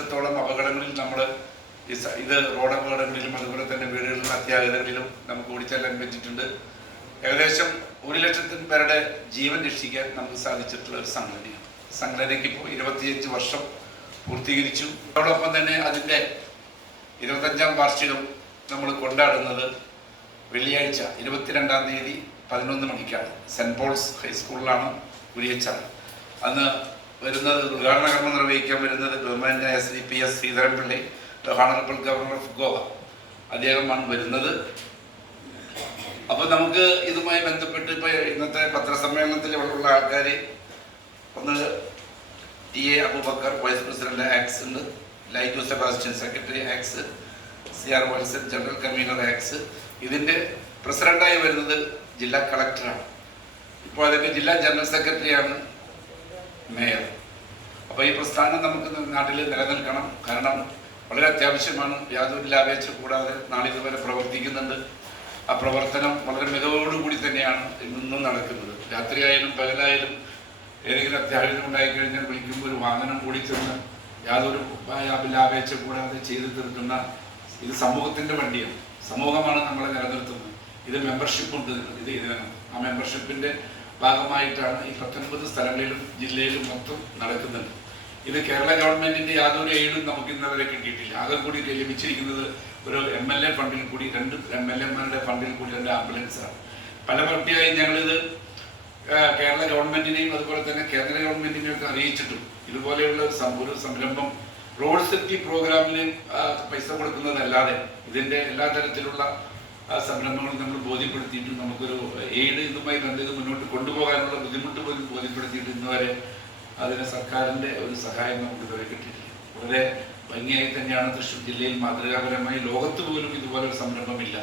ലക്ഷത്തോളം അപകടങ്ങളിൽ നമ്മൾ ഇത് റോഡ് അപകടങ്ങളിലും അതുപോലെ തന്നെ വീടുകളിലും അത്യാഹിതങ്ങളിലും നമുക്ക് ഓടിച്ചെല്ലാൻ വെച്ചിട്ടുണ്ട് ഏകദേശം ഒരു ലക്ഷത്തിന് പേരുടെ ജീവൻ രക്ഷിക്കാൻ നമുക്ക് സാധിച്ചിട്ടുള്ള ഒരു സംഘടനയാണ്. സംഘടനയ്ക്ക് ഇപ്പോൾ ഇരുപത്തിയഞ്ച് വർഷം പൂർത്തീകരിച്ചു. അതോടൊപ്പം തന്നെ അതിന്റെ ഇരുപത്തഞ്ചാം വാർഷികം നമ്മൾ കൊണ്ടാടുന്നത് വെള്ളിയാഴ്ച ഇരുപത്തിരണ്ടാം തീയതി പതിനൊന്ന് മണിക്കാണ്. സെന്റ് പോൾസ് ഹൈസ്കൂളിലാണ് കുരിയച്ചാണ് അന്ന് വരുന്നത് ഉദ്ഘാടന കർമ്മം നിർവഹിക്കാൻ വരുന്നത് ബഹുമാനായ Shri P S Sreedharan Pillai honourable governor of Goa. അദ്ദേഹമാണ് വരുന്നത്. അപ്പോൾ നമുക്ക് ഇതുമായി ബന്ധപ്പെട്ട് ഇപ്പോൾ ഇന്നത്തെ പത്രസമ്മേളനത്തിൽ ഉള്ള ആൾക്കാർ ഒന്ന് T A Abubakar vice president ax ഉണ്ട്. ലൈറ്റു Sebastian secretary ax. C R Valsan general convener ax. ഇതിന്റെ പ്രസിഡന്റായി വരുന്നത് ജില്ലാ കളക്ടറാണ്. ഇപ്പോൾ അതിന്റെ ജില്ലാ ജനറൽ സെക്രട്ടറിയാണ് മേയർ. അപ്പോൾ ഈ പ്രസ്ഥാനം നമുക്ക് നാട്ടിൽ നിലനിൽക്കണം. കാരണം വളരെ അത്യാവശ്യമാണ്. യാതൊരു ലാഭേച്ഛ കൂടാതെ നാളിതുവരെ പ്രവർത്തിക്കുന്നുണ്ട്. ആ പ്രവർത്തനം വളരെ മികവോടുകൂടി തന്നെയാണ് ഇന്നും നടക്കുന്നത്. രാത്രിയായാലും പകലായാലും ഏതെങ്കിലും അത്യാഹിതം ഉണ്ടായിക്കഴിഞ്ഞാൽ വിളിക്കുമ്പോൾ ഒരു വാഹനം കൂടി ചെന്ന് യാതൊരു ലാഭേച്ഛ കൂടാതെ ചെയ്തു തീർക്കുന്ന ഇത് സമൂഹത്തിന്റെ വണ്ടിയാണ്. സമൂഹമാണ് നമ്മളെ നിലനിർത്തുന്നത്. ഇത് മെമ്പർഷിപ്പ് ഉണ്ട്. ഇത് ഇതിനകത്ത് ആ മെമ്പർഷിപ്പിന്റെ ഭാഗമായിട്ടാണ് ഈ പത്തൊൻപത് സ്ഥലങ്ങളിലും ജില്ലയിലും മൊത്തം നടക്കുന്നത്. ഇത് കേരള ഗവൺമെന്റിന്റെ യാതൊരു എയ്ഡും നമുക്ക് ഇന്നവരെ കിട്ടിയിട്ടില്ല. ആകെ കൂടി ലഭിച്ചിരിക്കുന്നത് ഒരു എം എൽ എ ഫണ്ടിൽ കൂടി രണ്ട് എം എൽ എമാരുടെ ഫണ്ടിൽ കൂടി രണ്ട് ആംബുലൻസാണ്. പല പട്ടിയായി ഞങ്ങളിത് കേരള ഗവൺമെന്റിനെയും അതുപോലെ തന്നെ കേന്ദ്ര ഗവൺമെന്റിനെയും ഒക്കെ അറിയിച്ചിട്ടും. ഇതുപോലെയുള്ള ഒരു സംരംഭം റോഡ് സേഫ്റ്റി പ്രോഗ്രാമിന് പൈസ കൊടുക്കുന്നതല്ലാതെ ഇതിന്റെ എല്ലാ തരത്തിലുള്ള ആ, സംരംഭങ്ങൾ നമ്മൾ ബോധ്യപ്പെടുത്തിയിട്ടും നമുക്കൊരു എയ്ഡ് ഇതുമായി ബന്ധിത് മുന്നോട്ട് കൊണ്ടുപോകാനുള്ള ബുദ്ധിമുട്ട് പോലും ബോധ്യപ്പെടുത്തിയിട്ട് ഇന്ന് വരെ അതിന് സർക്കാരിന്റെ ഒരു സഹായം നമുക്ക് ഇതുവരെ കിട്ടിയിട്ടില്ല. വളരെ ഭംഗിയായി തന്നെയാണ് തൃശ്ശൂർ ജില്ലയിൽ മാതൃകാപരമായി ലോകത്ത് പോലും ഇതുപോലെ ഒരു സംരംഭമില്ല.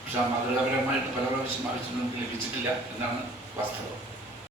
പക്ഷെ ആ മാതൃകാപരമായിട്ട് പല പ്രാവശ്യം ആവശ്യം നമുക്ക് ലഭിച്ചിട്ടില്ല എന്നാണ് വാസ്തവം.